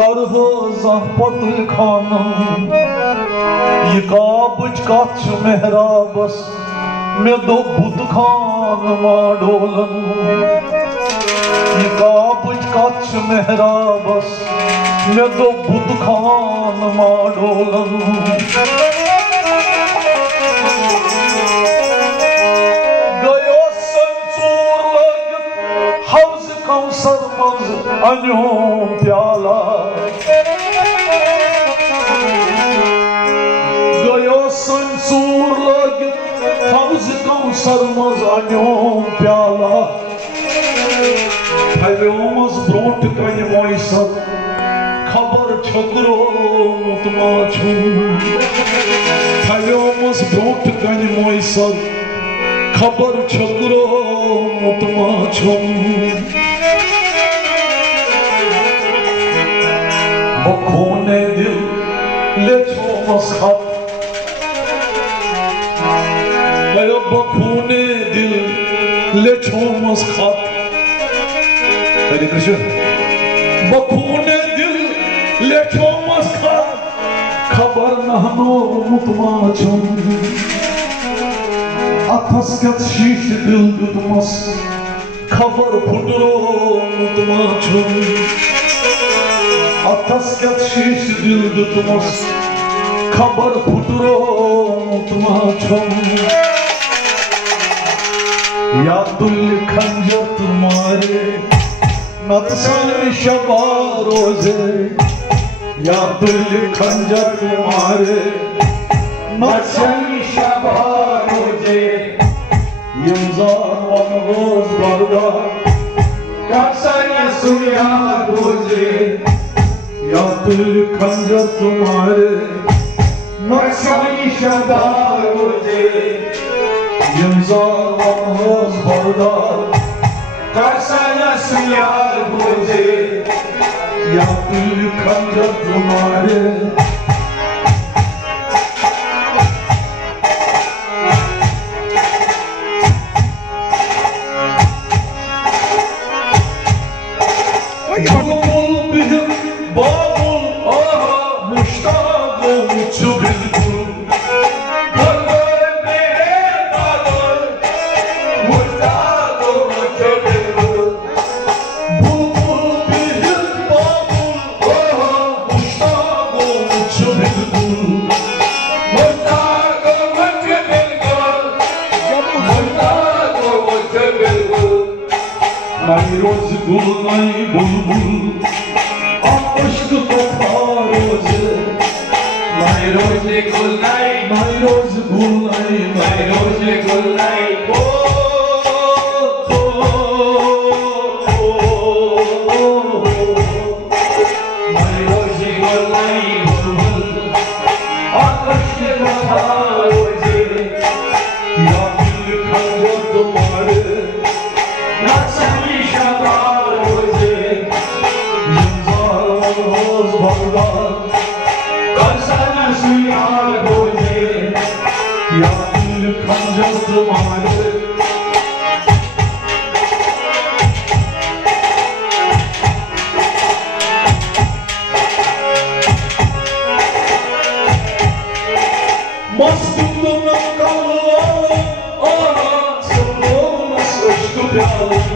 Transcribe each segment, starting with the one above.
करहो ज़हपतुल खानम ये काबज काच मेहराबस में दो बुद्ध खान माडोलन ये काबज काच मेहराबस में दो बुद्ध खान माडोलन गयो संसूर लगित हवज कौसर मज अन्यों प्याला गयो संसूर लगित हवज कौसर मज अन्यों प्याला फैलोमस ब्रोट कन मोइसर खबर छगरो मुतमा छूं फैलोमस ब्रोट कन मोइसर खबर छगरो मुतमा छूं बखोने दिल ले छोमस खत बखोने दिल ले छोमस खत हरे कृष्ण बखोने दिल ले छोमस खत खबर नहनो मुतमा छुम अथस कत शीश दिल दुतमस खबर फुटरो मुतमा छुम अथस कत शीश दिल दुतमस खबर फुटरो मुतमा छुम या तुल खंजर तुम्हारे नतसन शबा रोजे या तुल खंजर तुम्हारे नतसन शबा रोजे यमज़ान वनगोज बरदा कसन सुया रोजे या तुल खंजर तुम्हारे नतसन शबा रोजे यमज़ान वनगोज बरदा Karsana siyar boze ya tul खंजर तुम्हारे बाबुल बिहिम बाबुल आहा मुश्ताक़ चुबिलकुल रोज गुल नहीं बुलबुल आश्क तो रोज मैं रोज गुल नहीं मैं रोज गुल नहीं मैं रोज गुल नहीं बुलबुल आश्क तो रोज या दिल खंजर तुम्हारे खंजर तुम्हारे मस्त तुम कल्ला आना सुनो मस्त प्याला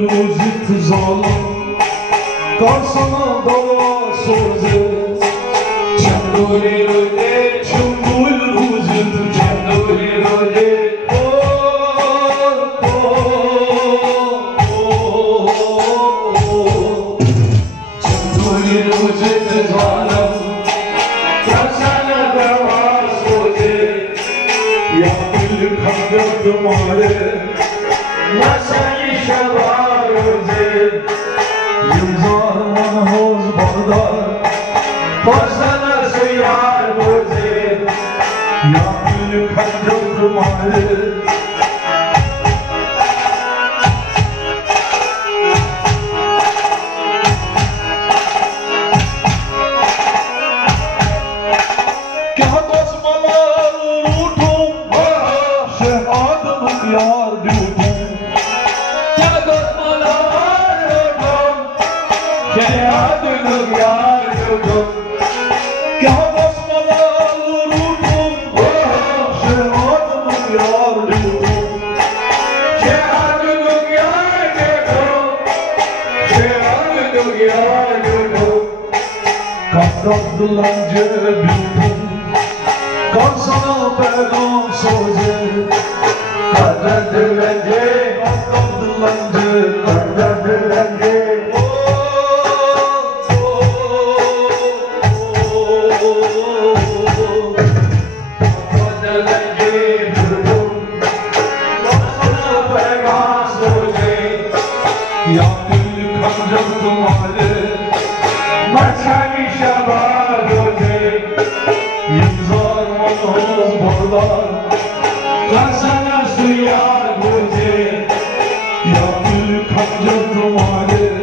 रोजित जालम कासना दवा सोजे चंदूरी रोजे चंदूर रोजित चंदूरी रोजे चंदूरी रोजित जालम कासना दवा सोजे या दिल खंजर तुम्हारे नशई शबा रोजे यमज़ान वनगोज बरदा कसन सुया रोजे या दिल खंजर तुम्हारे क्या basmalar ruhum şehadımın yardım şehadımın yardım şehadımın yardım Katladılan cebim Kansana pedam soze Katladılancı Katladılancı Katladılancı Ya gül kancam tumale Maçani şabar hoje Yılzar manhoz borlar Kansana suyar hoje Ya gül kancam tumale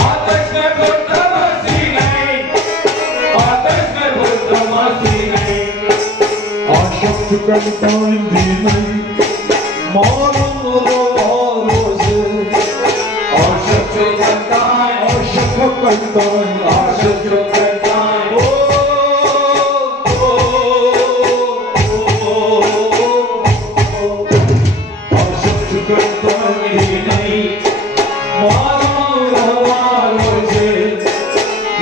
आतश में बुर्दा मसी नहीं आतश में बुर्दा मसी नहीं Aşık tükentan dinay Malum roze आशिक चुकता है Aşık tükentan आशिक चुकता है Aşık tükentan नहीं मालूम हमारो से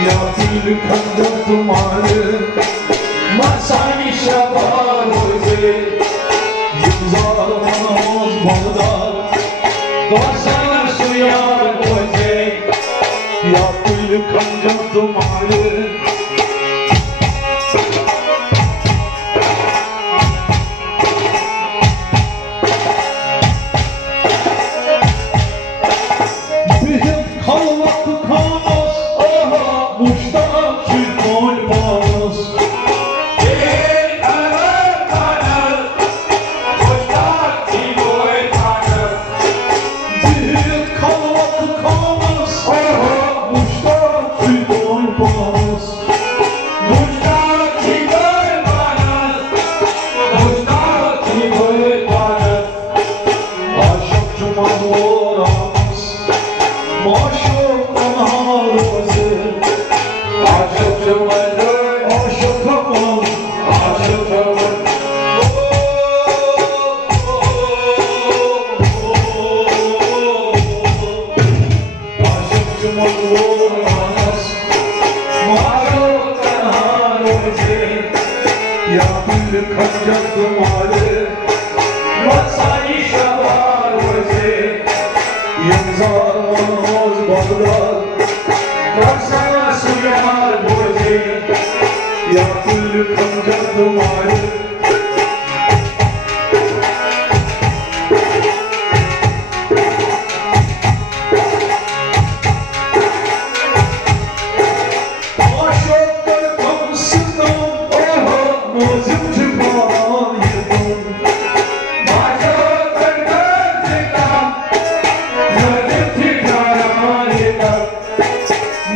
Ya gül kancam tumale Masani शबारो से Yılzar manhoz borlar दोसना सुयार होजे Ya gül kancam tumale Bizim kalvakı kanos Muştak çülkol panos Bizim kalvakı kanos Muştak çülkol panos Aşık cuman oramız Maşuk anharoze Aşık aman Aşık cuman oramız Maşuk anharoze Ya gül kancam tumale Yılzar manhoz borlar Ya gül kancam tumale Aşıklar kapısından Muzim tıpan yıldım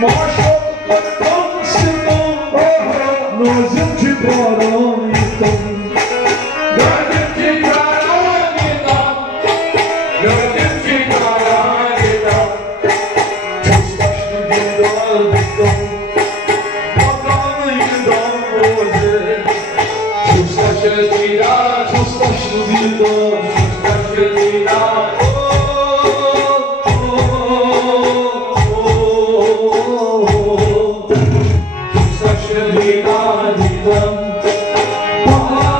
Maşuklar kapısından Muzim tıpan yıldım Tuztaşlı dildar bildim Bakanı yıldan roze Tuztaşlı dildar Saçlarına didem, bahar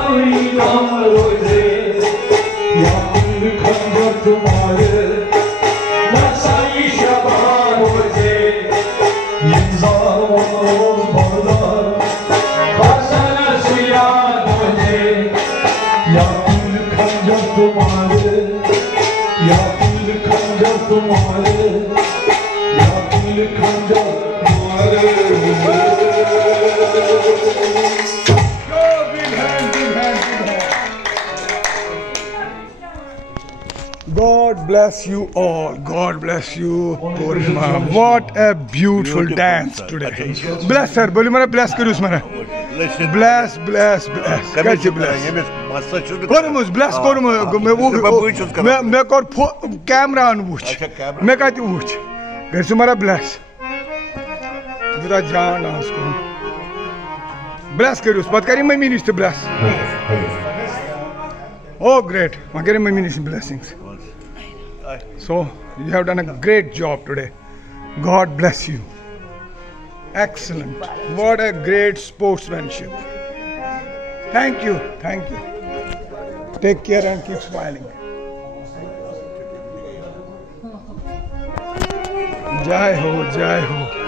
bless you all. God bless you, Purnima. What a beautiful dance today. Bless her. Boli mara bless karius mara. Bless, bless, bless. Kaise bless. Korumus bless korumus. Me kor camera on wuch. Me kati wuch. Kaise mara bless. Vida jaan dance korum. Bless karius. Pat kari mami nishte bless. Oh, great. Magari mami nishte blessings. So, you have done a great job today. God bless you. Excellent. What a great sportsmanship. Thank you. Thank you. Take care and keep smiling. Jai ho, jai ho.